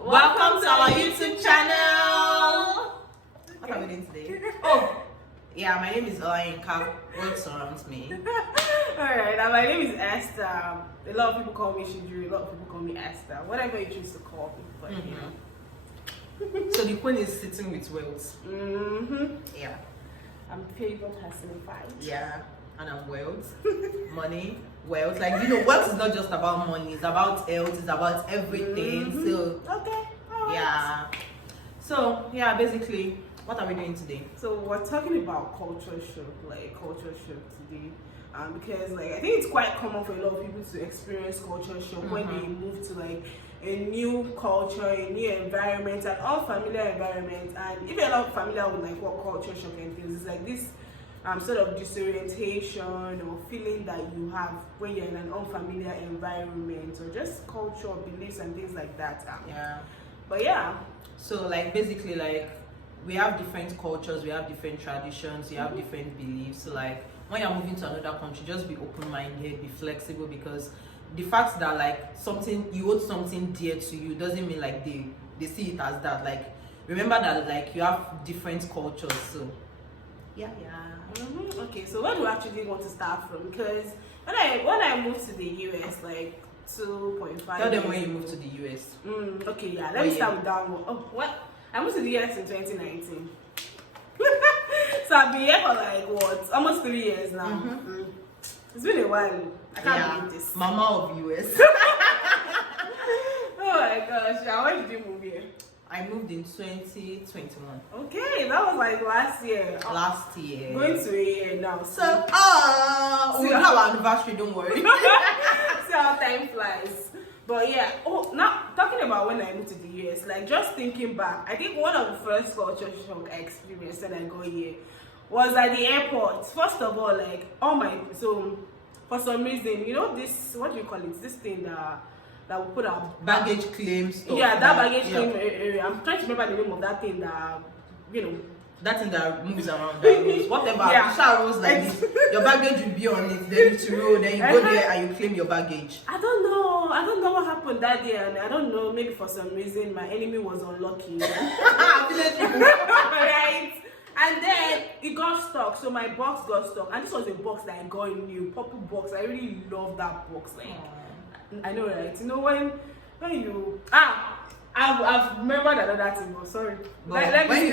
Welcome to our YouTube channel. What are we doing today? Oh, yeah, my name is Olayinka. What surrounds me? Alright, my name is Esther. A lot of people call me Shidri, a lot of people call me Esther. Whatever you choose to call me, but So the queen is sitting with wealth. Yeah. I'm people personified. Yeah, and I'm wealth. Money, wealth. Like, wealth is not just about money, it's about health, it's about everything. So, okay. All right. yeah. So, yeah, basically, what are we doing today? So we're talking about culture shock today. Because I think it's quite common for a lot of people to experience culture shock when they move to a new culture, a new environment, an unfamiliar environment. And if you're not familiar with what culture shock entails, it's like this sort of disorientation or feeling that you have when you're in an unfamiliar environment, or just culture, beliefs, and things like that. Yeah. But yeah. So basically we have different cultures, we have different traditions, we have different beliefs. So when you're moving to another country, just be open-minded, be flexible, because the fact that you hold something dear to you doesn't mean they see it as that. Remember that you have different cultures. So yeah. Okay, so where do you actually want to start from? Because when I moved to the US 2.5 Tell them when you moved to the US. Okay, yeah, let me start with that one. Oh, what? I moved to the US in 2019. So I've been here for almost 3 years now. It's been a while. I can't believe this. Mama of US. Oh my gosh, when did you move here? I moved in 2021. Okay, that was last year. Last year. Going to a year now. So we'll have our anniversary, don't worry. See how time flies. But yeah, now talking about when I moved to the US, just thinking back, I think one of the first culture shock I experienced when I got here was at the airport. First of all, so for some reason, this, what do you call it? This thing that we put our baggage claim stuff. Yeah, that baggage claim area. I'm trying to remember the name of that thing that that thing that moves around, that rolls, whatever. Yeah. Rolls this. Your baggage will be on it, then it's roll, then you go there and you claim your baggage. I don't know what happened that day, and I don't know, maybe for some reason my enemy was unlucky. Right? And then it got stuck, so my box got stuck, and this was a box that I got new, purple box. I really love that box. I know, right? When you I've remembered another thing, but sorry. Let me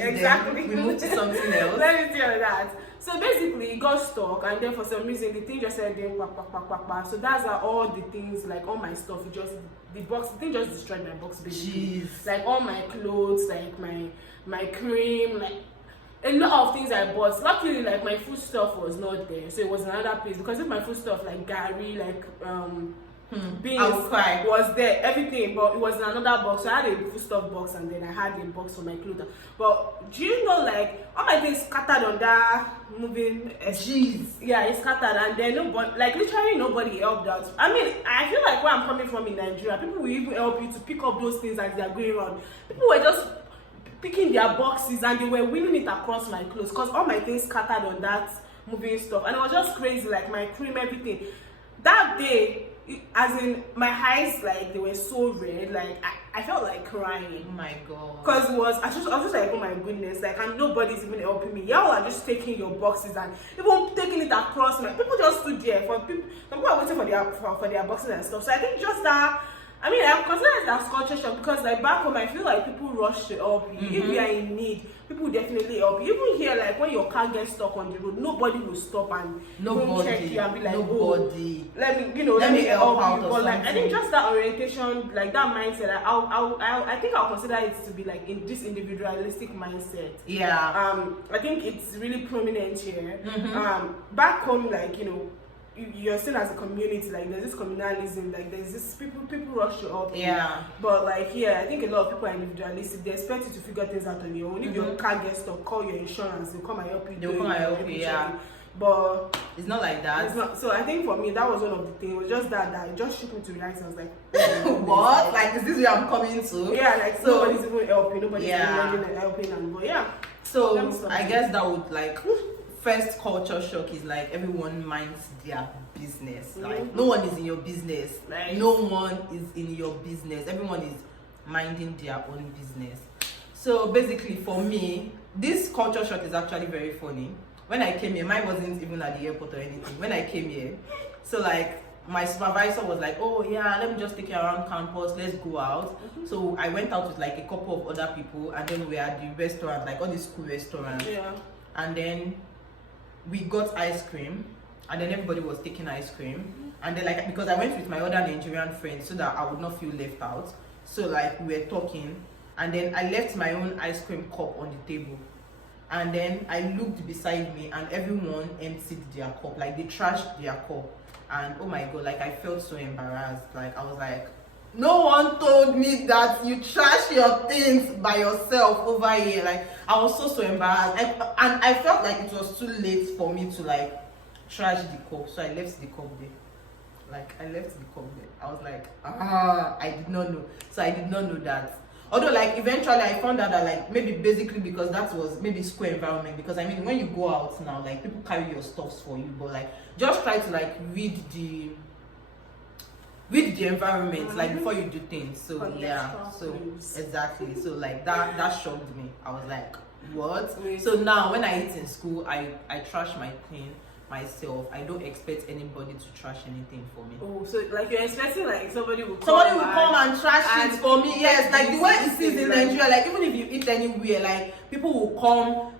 exactly. We move to something else. Let me tell you that. So basically, it got stuck, and then for some reason, the thing just said, so that's how all the things, all my stuff, the thing just destroyed my box, basically. Jeez. All my clothes, my cream, a lot of things I bought. Luckily, my food stuff was not there, so it was another place. Because if my food stuff, gari, beans was there, everything, but it was in another box. So I had a food stuff box, and then I had a box for my clothes. But do you know, all my things scattered on that moving? Jeez. Yeah, it's scattered, and then nobody, literally nobody helped out. I mean, I feel where I'm coming from in Nigeria, people will even help you to pick up those things as they are going on. People were just picking their boxes, and they were wheeling it across my clothes, because all my things scattered on that moving stuff, and it was just crazy. My cream, everything. That day, as in my eyes, they were so red. I felt like crying. Oh my god. Because I was just oh my goodness, and nobody's even helping me. Y'all are just taking your boxes and even taking it across. People just stood there some people are waiting for their boxes and stuff. So I think just that. I mean, I consider it as culture shock, because back home I feel people rush to help you. If you are in need, people will definitely help you. Even here, when your car gets stuck on the road, nobody will stop and check you and be nobody. Let me help you. But I think just that orientation, that mindset, I think I'll consider it to be in this individualistic mindset. Yeah. I think it's really prominent here. Back home, you're still as a community, there's this communalism, there's this people rush you up. Yeah. But here, I think a lot of people are individualistic. They expect you to figure things out on your own. If your car gets stuck, call your insurance. They'll come and help you. They'll come and help you. Yeah. But it's not like that. It's not. So I think for me, that was one of the things. It was just that it just shook me to reality. I was like, what? Is this where I'm coming to? Yeah. So nobody's even helping. Nobody's even helping. But yeah. So I guess that would first culture shock is everyone minds their business. No one is in your business. Right. No one is in your business. Everyone is minding their own business. So basically for me, this culture shock is actually very funny. When I came here, mine wasn't even at the airport or anything. When I came here, so like my supervisor was like, oh yeah, let me just take you around campus, let's go out. So I went out with like a couple of other people, and then we were at the restaurant, like all the school restaurants. Yeah. And then we got ice cream, and then everybody was taking ice cream. And then like, because I went with my other Nigerian friends so that I would not feel left out. So like we were talking, and then I left my own ice cream cup on the table. And then I looked beside me, and everyone emptied their cup, like they trashed their cup. And oh my god, like I felt so embarrassed. Like I was like, no one told me that you trash your things by yourself over here. Like I was so embarrassed. And I felt like it was too late for me to like trash the cup. So I left the cup there. Like I left the cup there. I was like, I did not know. So I did not know that. Although like eventually I found out that like maybe basically because that was maybe school environment, because I mean when you go out now, like people carry your stuffs for you, but like just try to like read the environment like before you do things. So yeah, so exactly. So like that shocked me. I was like, what? So now when I eat in school, I trash my thing myself. I don't expect anybody to trash anything for me. Oh, so like you're expecting like somebody will come and trash it for me. Yes, like the way it is in Nigeria, like even if you eat anywhere, like people will come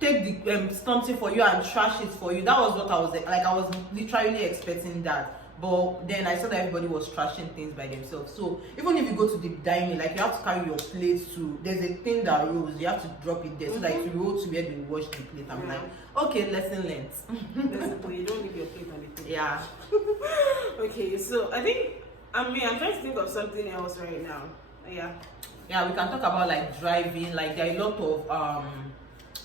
take the something for you and trash it for you. That was what I was like. I was literally expecting that. But then I saw that everybody was trashing things by themselves. So even if you go to the dining, like you have to carry your plate to, there's a thing that rolls, you have to drop it there so that it rolls to where they wash the plate. I'm like, okay, lesson learned. You don't leave your plate on the table. Yeah. Okay, so I'm trying to think of something else right now. Yeah, we can talk about like driving. Like there are a lot of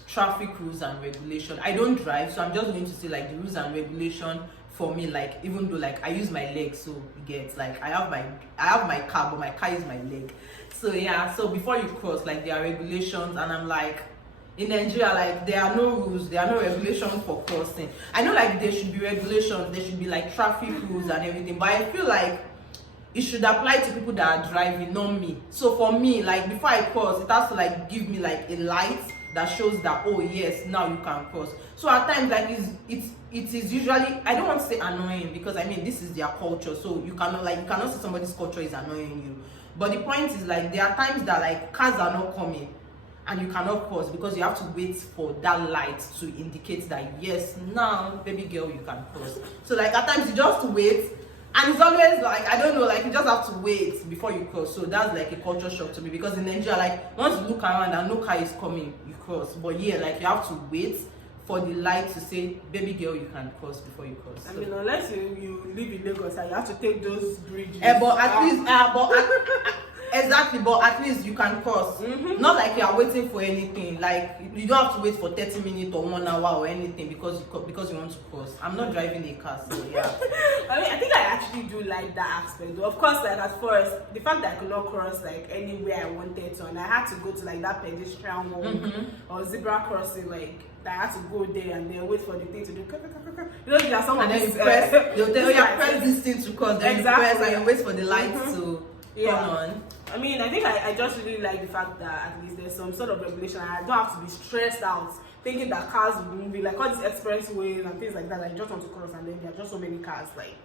traffic rules and regulation. I don't drive, so I'm just going to say like the rules and regulation for me, like even though like I use my leg, so you get like I have my car, but my car is my leg. So yeah, so before you cross, like there are regulations, and I'm like, in Nigeria, like there are no rules, there are no regulations for crossing. I know like there should be regulations, there should be like traffic rules and everything, but I feel like it should apply to people that are driving, not me. So for me, like before I cross, it has to like give me like a light that shows that, oh yes, now you can cross. So at times like it is usually, I don't want to say annoying, because I mean this is their culture, so you cannot say somebody's culture is annoying you. But the point is like there are times that like cars are not coming and you cannot cross because you have to wait for that light to indicate that yes, now baby girl you can cross. So like at times you just wait, and it's always like, I don't know, like you just have to wait before you cross. So that's like a culture shock to me, because in Nigeria, like once you look around and no car is coming, you cross. But yeah, like you have to wait for the light to say baby girl you can cross before you cross. I mean, unless you live in Lagos and you have to take those bridges. But at least exactly, but at least you can cross. Not like you are waiting for anything. Like you don't have to wait for 30 minutes or 1 hour or anything because you want to cross. I'm not driving a car, so yeah. I mean, I think I actually do like that aspect. Of course, like at first, the fact that I could not cross like anywhere I wanted to, and I had to go to like that pedestrian walk or zebra crossing, like that I had to go there and then wait for the thing to do. You know, there are some and then you press. They'll tell you press this thing to cross. Then exactly. You press and you wait for the light to come on. I mean, I think I just really like the fact that at least there's some sort of regulation. I don't have to be stressed out thinking that cars will be moving, like all these expressways and things like that. I just want to cross, and then there are just so many cars like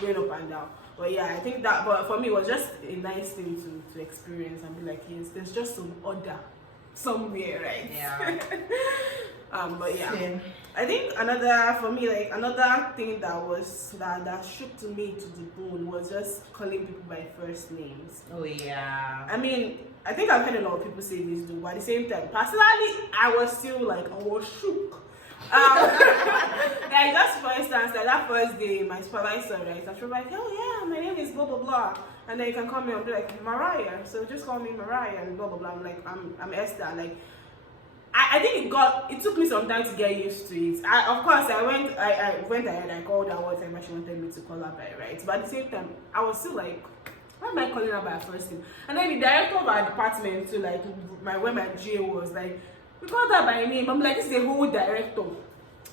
going up and down. But yeah, I think that. But for me, it was just a nice thing to experience and be like, yes, there's just some order somewhere, right? Yeah. But yeah, Same. I think another thing that shook to me to the bone was just calling people by first names. Oh yeah. I mean, I think I've heard a lot of people say this too, but at the same time, personally, I was still like, I was shook. Like just for instance, like that first day, my supervisor, right? I was like, oh yeah, my name is blah blah blah, and then you can call me, I'll be like Mariah. So just call me Mariah and blah blah blah. I'm like, I'm Esther. Like, I think it took me some time to get used to it. Of course, I went ahead, I called her whatever she wanted me to call her by, right? But at the same time, I was still like, why am I calling her by her first name? And then the director of our department too, like where my GA was, like, we called her by name. I'm like, this is a whole director.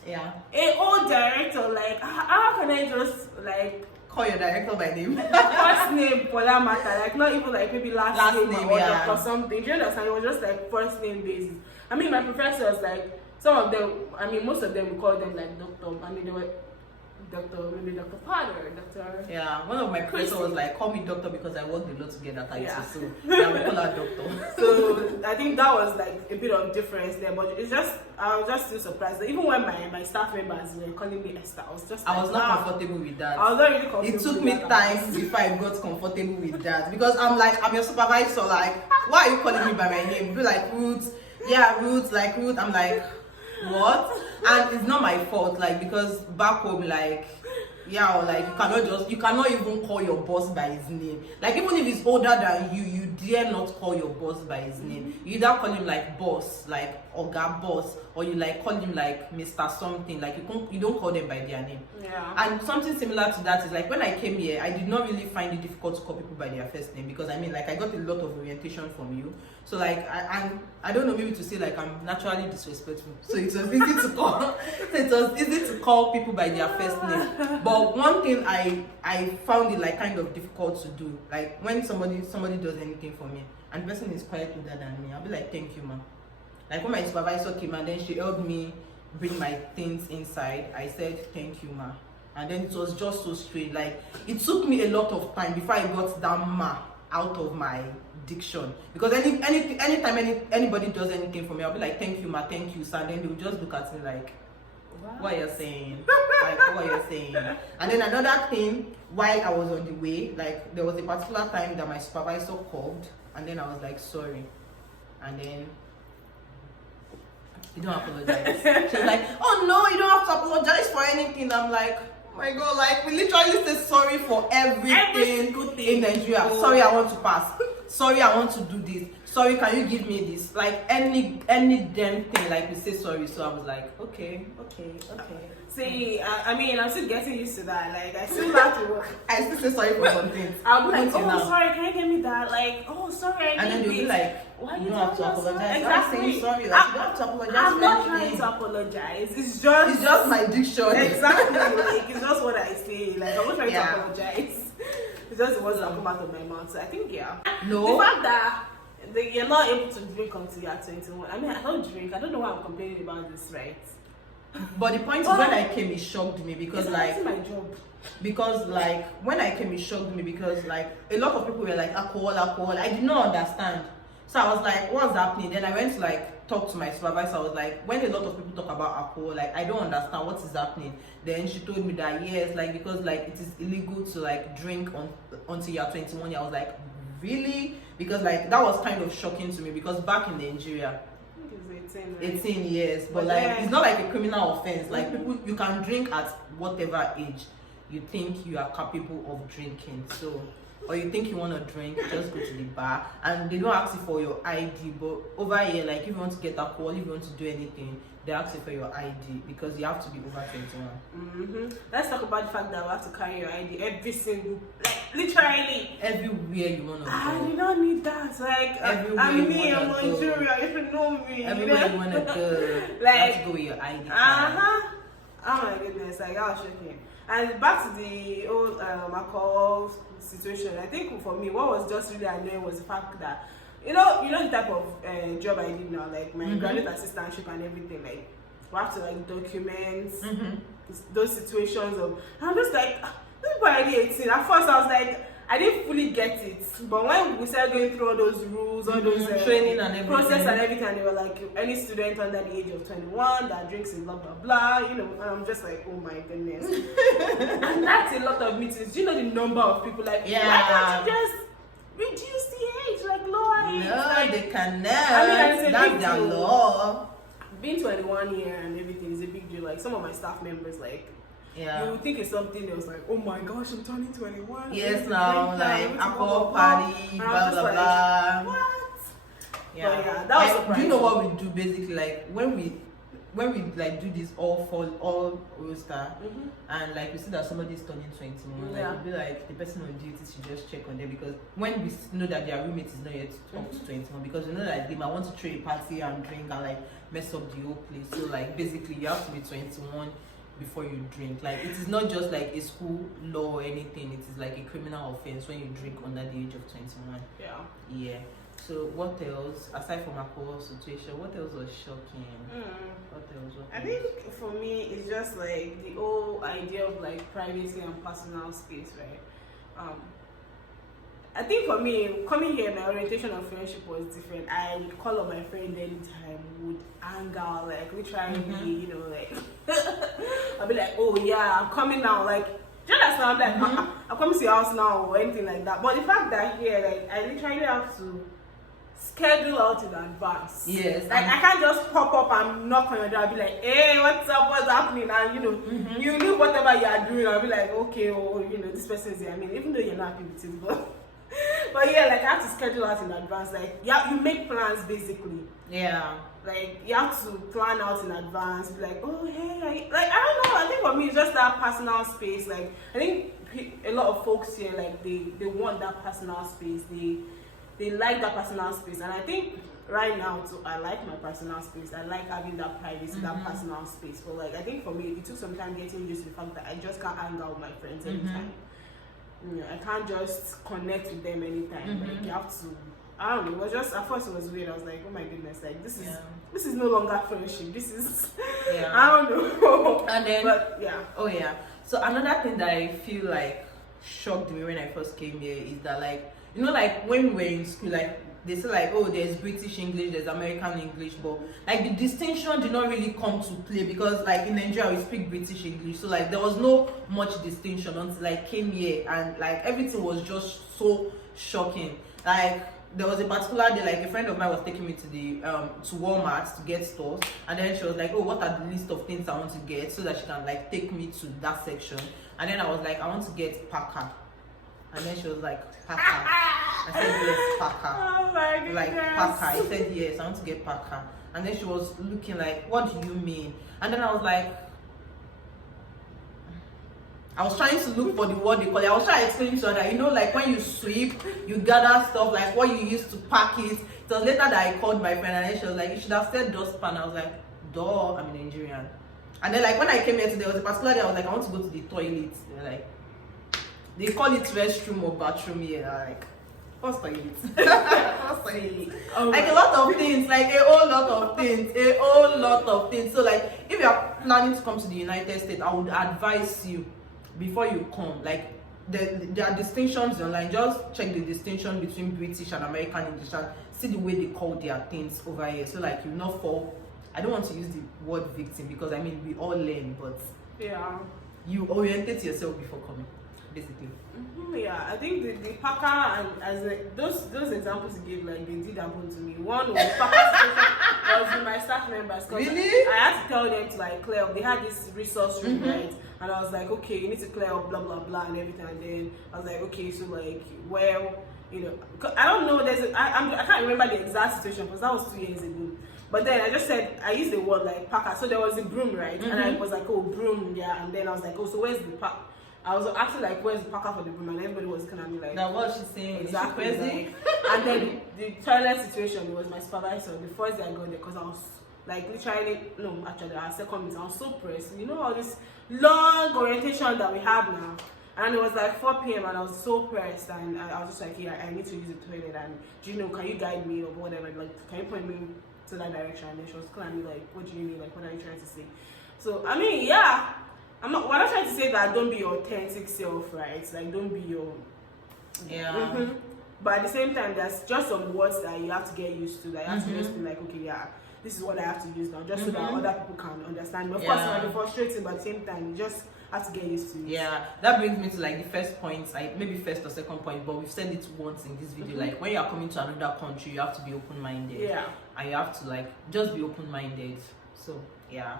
Yeah. A whole director, like, how can I just like call your director by name. First name for that matter, like not even like maybe last name or, yeah. or something. Do you understand? It was just like first name basis. I mean, my professors, like some of them, I mean, most of them we call them like doctor. I mean, they were Doctor, maybe Dr. Potter, Dr. Yeah, one of my professors was like, call me doctor because I worked a lot together at ITC, so yeah, we call her doctor. So I think that was like a bit of difference there, but it's just, I was just still surprised. Even when my staff members were calling me Esther, I was just I was not comfortable with that. I was not really comfortable. It took me time before I got comfortable with that, because I'm like, I'm your supervisor, like, why are you calling me by my name? Be like, Ruth, yeah, Ruth, like Ruth. I'm like, what? And it's not my fault, like, because back home, like, yeah, or like you cannot even call your boss by his name. Like, even if he's older than you, you dare not call your boss by his name. You either call him like boss, like Oga boss, or you like call him like Mr. something. Like, you don't call them by their name. Yeah. And something similar to that is like, when I came here, I did not really find it difficult to call people by their first name, because I mean, like, I got a lot of orientation from you. So like, I don't know, maybe to say like I'm naturally disrespectful, so it was easy to call. It was easy to call people by their first name. But one thing I found it like kind of difficult to do, like when somebody does anything for me and the person is quite older than me, I'll be like, thank you, ma. Like when my supervisor came and then she helped me bring my things inside, I said thank you, ma. And then it was just so straight. Like, it took me a lot of time before I got that ma out of my diction, because anytime anybody does anything for me, I'll be like, thank you, ma, thank you, sir. And then they'll just look at me like, what are you saying? Like, what are you saying? And then another thing, while I was on the way, like, there was a particular time that my supervisor called, and then I was like, sorry. And then, you don't apologize. She was like, oh no, you don't have to apologize for anything. I'm like, oh my god, like, we literally say sorry for everything in Nigeria. Oh. Sorry, I want to pass. Sorry, I want to do this. Sorry, can you give me this? Like, any damn thing, like, we say sorry. So I was like, okay. See, I mean, I'm still getting used to that. Like, I still have to work. I still say sorry for some things. I'll be like, oh, sorry, can you give me that? Like, oh, sorry, and then you'll be like, why you don't have to apologize. Exactly. I'm saying sorry, like, you don't have to apologize. I'm not trying to apologize. It's just my diction. Exactly. Like, it's just what I say. Like, I'm not trying to apologize. It's just the words that come out of my mouth. So I think, no. The fact that you're not able to drink until you're 21. I mean, I don't drink. I don't know why I'm complaining about this, right? But the point is, when I came, it shocked me, because like, my job. Because like, when I came, it shocked me, because like, a lot of people were like, alcohol. I did not understand. So I was like, what's happening? Then I went to like talk to my supervisor. I was like, when a lot of people talk about alcohol, like, I don't understand what is happening. Then she told me that yes, like, because like it is illegal to like drink until you're 21. I was like, really? Because like, that was kind of shocking to me, because back in Nigeria, 18 years, but like, it's not like a criminal offense. Like, people, you can drink at whatever age you think you are capable of drinking. So, or you think you want to drink, just go to the bar, and they don't ask you for your ID. But over here, like, if you want to get alcohol, if you want to do anything, they ask you for your ID, because you have to be over 21. Let's talk about the fact that we have to carry your ID every single, like, literally everywhere you want to go. I do not need that. Like, everywhere I'm me, I'm Nigeria. You should know me. Everywhere you want to go, like, you have to go with your ID card. Oh my goodness, like, that was shocking. And back to the old alcohol situation, I think for me, what was just really annoying was the fact that, you know the type of job I did now, like my graduate assistantship and everything, like, we have to like document those situations of, I'm just like, this people are already 18. At first I was like, I didn't fully get it, but when we started going through all those rules, all those training and everything, process and everything, and they were like, any student under the age of 21 that drinks is blah blah blah, you know, and I'm just like, oh my goodness. And that's a lot of meetings. Do you know the number of people like, why can't you just reduce the age, like lower age? No, like, they cannot. I mean, that's their law. Being 21 here and everything is a big deal. Like, some of my staff members, like, you would think it's something else, like, oh my gosh, I'm turning 21. Yes, now, like, alcohol party, blah blah blah. What? Yeah, but yeah, that was surprising. Do you know what we do basically? Like, when we like do this all roster, and like we see that somebody is turning 21, like we'll be like, the person on duty should just check on them, because when we know that their roommate is not yet up to 21, because we know that they might want to throw a party and drink and like mess up the whole place. So like, basically, you have to be 21. before you drink. Like it is not just like a school law or anything. It is like a criminal offense when you drink under the age of 21. Yeah. Yeah. So what else, aside from alcohol situation, what else was shocking? What else? I think for me, it's just like the whole idea of like privacy and personal space, right? I think for me, coming here, my orientation of friendship was different. I would call on my friend anytime, would hang out, like literally, you know, like I'll be like, oh yeah, I'm coming now, like. Do you understand? I'm like, I'm coming to your house now or anything like that. But the fact that here, like, I literally have to schedule out in advance. Yes. Like I can't just pop up and knock on your door and be like, hey, what's up, what's happening? And you know, you do whatever you are doing, I'll be like, okay, oh, you know, this person is here. I mean, even though you're not happy with it, but yeah, like I have to schedule out in advance. Like yeah, you make plans basically. Yeah. Like you have to plan out in advance. Be like, oh hey, like I don't know. I think for me it's just that personal space. Like I think a lot of folks here, like they want that personal space. They like that personal space, and I think right now too, I like my personal space. I like having that privacy, that personal space. But like I think for me, it took some time getting used to the fact that I just can't hang out with my friends anytime. You know, I can't just connect with them anytime. Like you have to. I don't know. It was just at first it was weird. I was like, oh my goodness, like this is no longer friendship. This is I don't know. And then, but yeah. Oh yeah. So another thing that I feel like shocked me when I first came here is that like, you know, like when we were in school, like they say like, oh, there's British English, there's American English, but like the distinction did not really come to play because like in Nigeria we speak British English, so like there was no much distinction until I came here, and like everything was just so shocking. Like there was a particular day, like a friend of mine was taking me to the to Walmart to get stores, and then she was like, oh, what are the list of things I want to get, so that she can like take me to that section. And then I was like, I want to get Parker. And then she was like, Parker. I said yes, Parker. Oh my goodness. Like Parker. I said yes, I want to get Parker. And then she was looking like, what do you mean? And then I was like, I was trying to look for the word they call it. I was trying to explain to her that, you know, like when you sweep, you gather stuff, like what you use to pack it. It was later that I called my friend, and then she was like, you should have said dustpan. I was like, duh, I'm Nigerian. And then like when I came here today, there was a particular day I was like, I want to go to the toilet. They're like, they call it restroom or bathroom here. Like, what's toilet? What's toilet? Like a lot of things, like a whole lot of things. So like if you are planning to come to the United States, I would advise you before you come, like there are distinctions online. Just check the distinction between British and American English and see the way they call their things over here. So like you not fall. I don't want to use the word victim because I mean we all learn, but yeah, you orientate yourself before coming, basically. Yeah, I think the Parker and as those examples you gave, like they did happen to me. One was Parker situation was with my staff members. Really? I had to tell them to like clear up. They had this resource room, right? And I was like, okay, you need to clear up, blah blah blah, and everything. And then I was like, okay, so like, well, you know, I don't know. I can't remember the exact situation because that was 2 years ago. But then I just said I used the word like Parker. So there was a broom, right? And I was like, oh, broom, yeah. And then I was like, oh, so where's the Parker? I was asking like, where's the Parker for the broom? And everybody was looking at me like, now what she's saying, exactly. Is she crazy? And then the toilet situation was my supervisor. The first day I got there, because I was like literally, no, actually our second meeting, I was so pressed. You know all this long orientation that we have now. And it was like 4 p.m. and I was so pressed, and I was just like, yeah, I need to use the toilet, and do you know, can you guide me or whatever? Like, can you point me to that direction? And then she was looking at me like, what do you mean? Like, what are you trying to say? So I mean, yeah. We're not trying to say that don't be your authentic self, right? Like don't be your But at the same time, there's just some words that you have to get used to. That you have to just be like, okay, yeah, this is what I have to use now, just so that other people can understand. Of course, it might be frustrating, but at the same time, you just have to get used to it. Yeah, that brings me to like the first point, like maybe first or second point, but we've said it once in this video. Like when you are coming to another country, you have to be open-minded. Yeah, and you have to like just be open-minded. So yeah.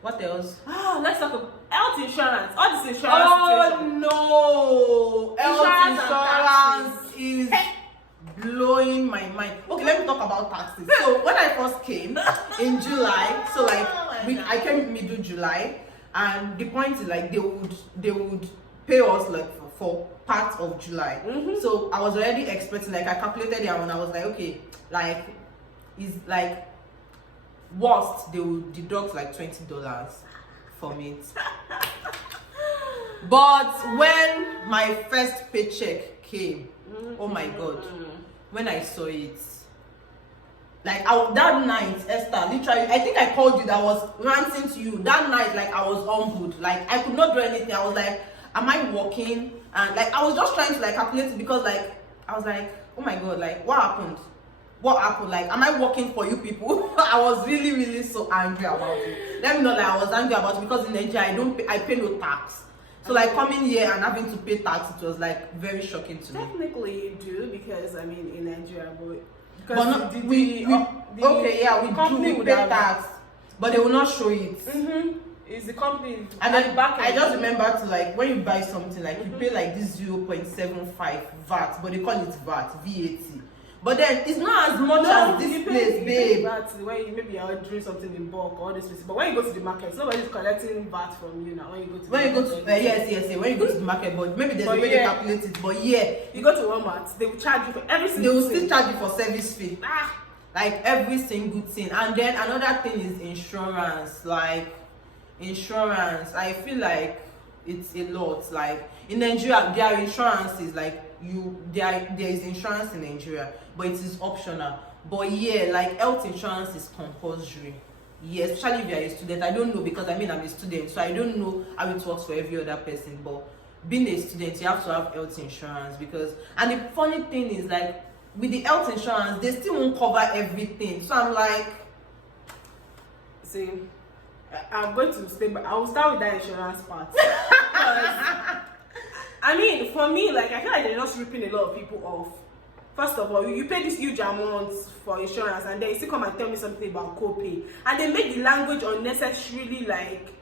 What else? Let's talk about health insurance. All this insurance. Oh no! Health insurance is blowing my mind. Okay, let me talk about taxes. So when I first came in July, so like I came middle July, and the point is like they would pay us like for part of July. So I was already expecting, like I calculated it and I was like, okay, like is like worst they will deduct like $20 from it. But when my first paycheck came, oh my God, when I saw it, like that night, Esther, literally, I think I called you, that I was ranting to you. That night, like I was humbled. Like I could not do anything. I was like, am I working? And like I was just trying to like calculate it, because like I was like, oh my God, like what happened? What happened? Like, am I working for you people? I was really, really so angry about it. Let me know, like I was angry about it, because in Nigeria I pay no tax. So like coming here and having to pay tax, it was like very shocking to me. Technically you do, because I mean in Nigeria, but not, we pay tax, but they will not show it. It's the company. And then I just remember to like when you buy something, like you pay like this 0.75 VAT, but they call it VAT. But then it's not as much as this place, babe. VAT when maybe you're ordering something in bulk or all this place. But when you go to the market, nobody's collecting VAT from you now. When you go to yes, when you go to the market, but maybe there's a way they calculate it. But yeah, you go to Walmart, they will charge you for everything. They will still charge you for service fee. Like every single thing. And then another thing is insurance. Like insurance, I feel like it's a lot. Like in Nigeria, their insurance is like there is insurance in Nigeria, but it is optional. But yeah, like health insurance is compulsory. Yeah, especially if you are a student. I don't know, because I mean I'm a student, so I don't know how it works for every other person. But being a student, you have to have health insurance, and the funny thing is, like with the health insurance, they still won't cover everything. So I'm like, see, I'm going to stay, but I will start with that insurance part. I mean, for me, like I feel like they're just ripping a lot of people off. First of all, you pay this huge amounts for insurance, and then you still come and tell me something about co-pay, and they make the language unnecessarily like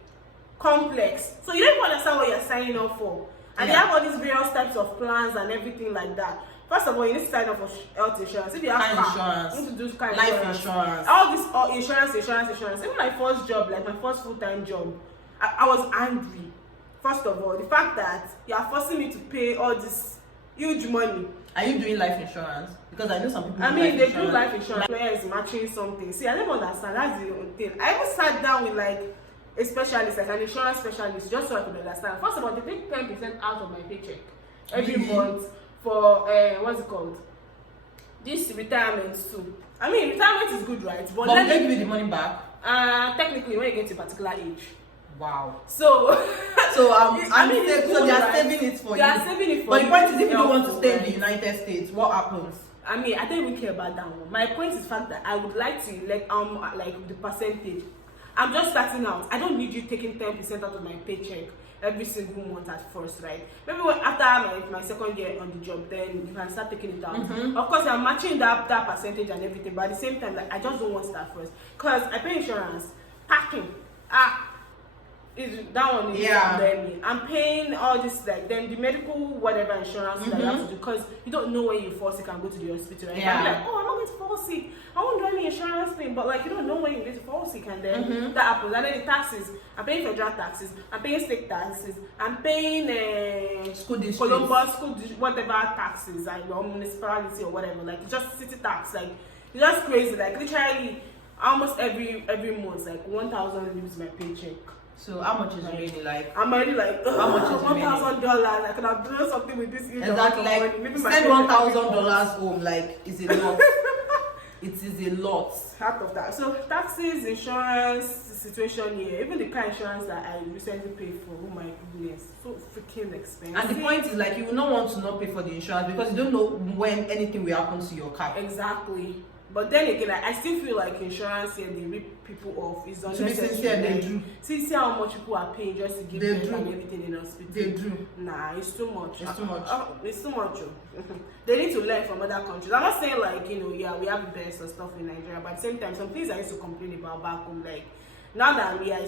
complex. So you don't even understand what you're signing up for, and they have all these various types of plans and everything like that. First of all, you need to sign up for health insurance. If you have car, you need to do car life insurance. All this insurance. Even my first job, like my first full-time job, I was angry. First of all, the fact that you are forcing me to pay all this huge money. Are you doing life insurance? Because I know some people. I mean, they do life insurance. Players matching something. See, I never understand. That's the only thing. I even sat down with like a specialist, like an insurance specialist, just so I could understand. First of all, they take 10% out of my paycheck every month for what's it called? This retirement too. I mean, retirement is good, right? But will they give you the money back? Technically, when you get to a particular age. Wow. So so they are saving it for you. They are saving it for but you. The point is, if you don't want to stay in the United States, what happens? I mean, I don't even care about that one. My point is the fact that I would like to like the percentage. I'm just starting out. I don't need you taking 10% out of my paycheck every single month at first, right? Maybe after my second year on the job, then you can start taking it out. Of course, I'm matching that percentage and everything, but at the same time, like I just don't want that first, because I pay insurance, parking, that one is me. I'm paying all this, like then the medical whatever insurance that you have to do, because you don't know when you fall sick and go to the hospital, right? Yeah. Like, oh, I'm not going to fall sick, I won't do any insurance thing, but like you don't know when you're going to fall sick, and then that happens. And then the taxes, I'm paying federal taxes, I'm paying state taxes, I'm paying school district, Columbus school whatever taxes, like your municipality or whatever, like just city tax, like it's just crazy. Like literally almost every month, like 1,000 leaves my paycheck. So how much is remaining? Like I'm already like, how much is $1,000. I could have done something with this. Exactly. Like spend $1,000 home. Like it's a lot. It is a lot. Half of that. So taxes, insurance, situation here, even the car insurance that I recently paid for. Oh my goodness, so freaking expensive. And the point is, like, you will not want to not pay for the insurance because you don't know when anything will happen to your car. Exactly. But then again, I still feel like insurance here, they rip people off. It's unnecessary. To be sincere, they do. See how much people are paying just to give them and everything in hospital. They do. Nah, it's too much. It's too much. It's too much. They need to learn from other countries. I'm not saying like, we have the best and stuff in Nigeria, but at the same time, some things I used to complain about back home, like now that I'm here,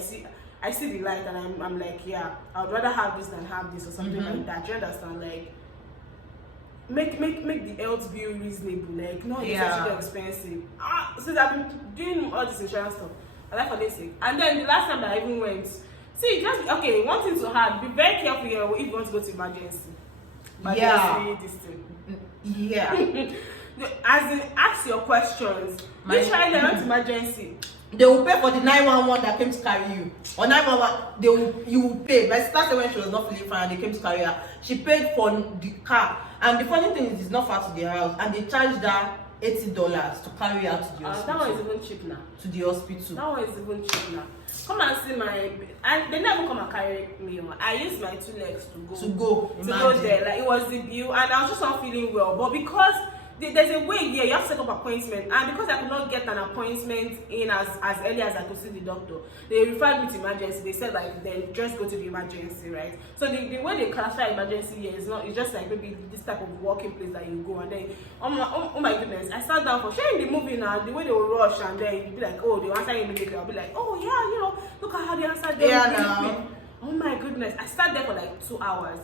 I see the light, and I'm like, yeah, I'd rather have this than have this or something like that. Do you understand? Like, make the health bill reasonable, like not essentially expensive. Since I've been doing all this insurance stuff, I like for this sake. And then the last time that I even went, one thing to have, be very careful here if you want to go to emergency. This thing. Yeah. As in, ask your questions. Literally, I went to emergency. they will pay for the 911 that came to carry you, or 911 you will pay. My sister said when she was not feeling fine and they came to carry her, she paid for the car. And the funny thing is, it's not far to their house, and they charged her $80 to carry her to the hospital. That one is even cheap now. To the hospital. That one is even cheap now. Come and see and they never come and carry me. I used my 2 legs to go there. Like, it was the view, and I was just not feeling well. But because there's a way here, you have to set up appointment, and because I could not get an appointment in as early as I could see the doctor, they referred me to emergency. They said like, then just go to the emergency, right? So the way they classify emergency here is not, it's just like maybe this type of working place that you go, and then oh my goodness, I sat down for sharing the movie now, the way they will rush, and then you'll be like, oh, they answer immediately. I'll be like, oh yeah, look at how they answered them. Yeah, now. Oh my goodness, I sat there for like 2 hours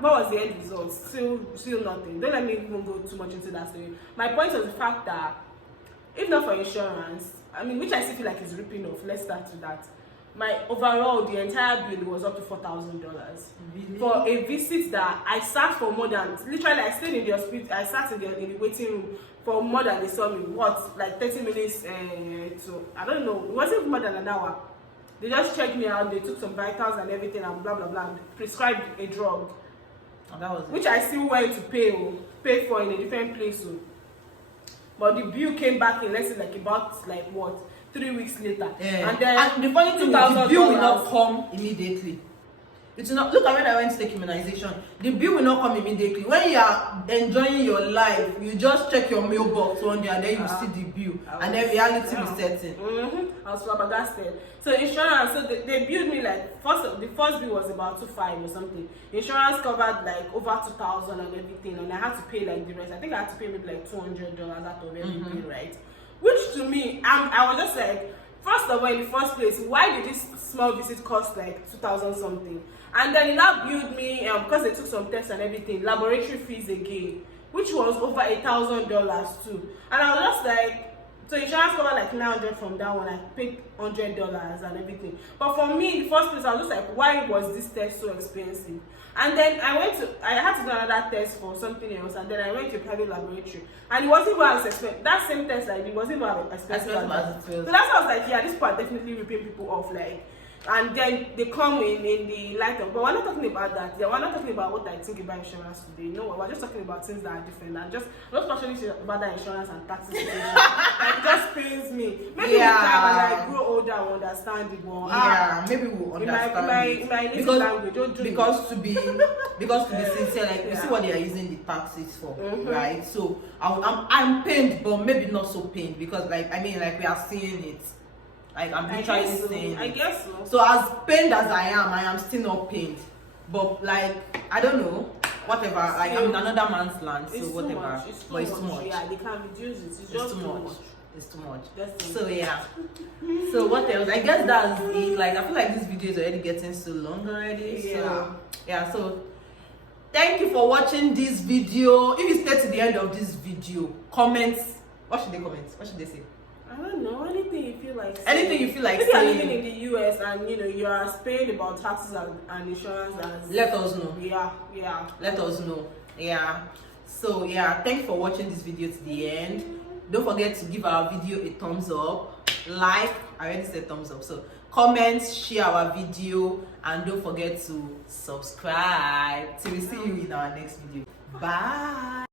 what was the end result? Still nothing. Don't let me even go too much into that story. My point was the fact that if not for insurance, which I still feel like is ripping off. Let's start with that. My overall, the entire bill was up to $4,000 really? For a visit that I sat for more than, literally I stayed in the hospital. I sat in the waiting room for more than, they saw me, like 30 minutes to, I don't know, it wasn't more than an hour. They just checked me out, they took some vitals and everything and blah blah blah, prescribed a drug, that was which I still went to pay for in a different place. But the bill came back in less than about 3 weeks later. Yeah. And then the funny thing is, the bill will not come immediately. It's not, look at when I went to take immunization. The bill will not come immediately. When you are enjoying your life, you just check your mailbox one day and then you see the bill, and then reality will set in. I was flabbergasted. So insurance, so they billed me like the first bill was about 2,500 or something. Insurance covered like over 2,000 and everything, and I had to pay like the rest. I think I had to pay maybe like $200 out of everything, right? Which to me, I was just like, first of all, in the first place, why did this small visit cost like 2,000 something? And then it now billed me, because they took some tests and everything, laboratory fees again, which was over $1,000 too. And I was just like, so insurance covered like 900 from that one. I paid $100 and everything. But for me, in the first place, I was just like, why was this test so expensive? And then I had to do another test for something else, and then I went to a private laboratory, and it wasn't even as expensive. That same test I did wasn't even as expensive as that. So that's why I was like, yeah, this part definitely ripping people off, like. And then they come in the light of, but we're not talking about that. Yeah, we're not talking about what I think about insurance today. No, we're just talking about things that are different. And just not actually about that insurance and taxes. It just pains me. Maybe with time as I grow older, I will understand it more. Maybe we'll understand in my native language. Because to be sincere, like you see what they are using the taxes for, right? So I'm pained, but maybe not so pained, because we are seeing it. Like, I'm literally saying I guess so. So as pained as I am still not pained. But like, I don't know, whatever. Like, I'm in another man's land, so whatever. It's too much. Yeah, they can reduce it. It's just too much. It's too much. So yeah. So what else? I guess that's it. Like, I feel like this video is already getting so long already. Yeah. So thank you for watching this video. If you stay to the end of this video, comments. What should they comment? What should they say? I don't know, anything you feel like saying. Anything you feel like if saying. you're living in the US and you are paying about taxes and insurance, let us know. Yeah. Let us know. Yeah. So yeah, thanks for watching this video to the end. Don't forget to give our video a thumbs up, like, I already said thumbs up. So comment, share our video, and don't forget to subscribe. Till we see you in our next video. Bye.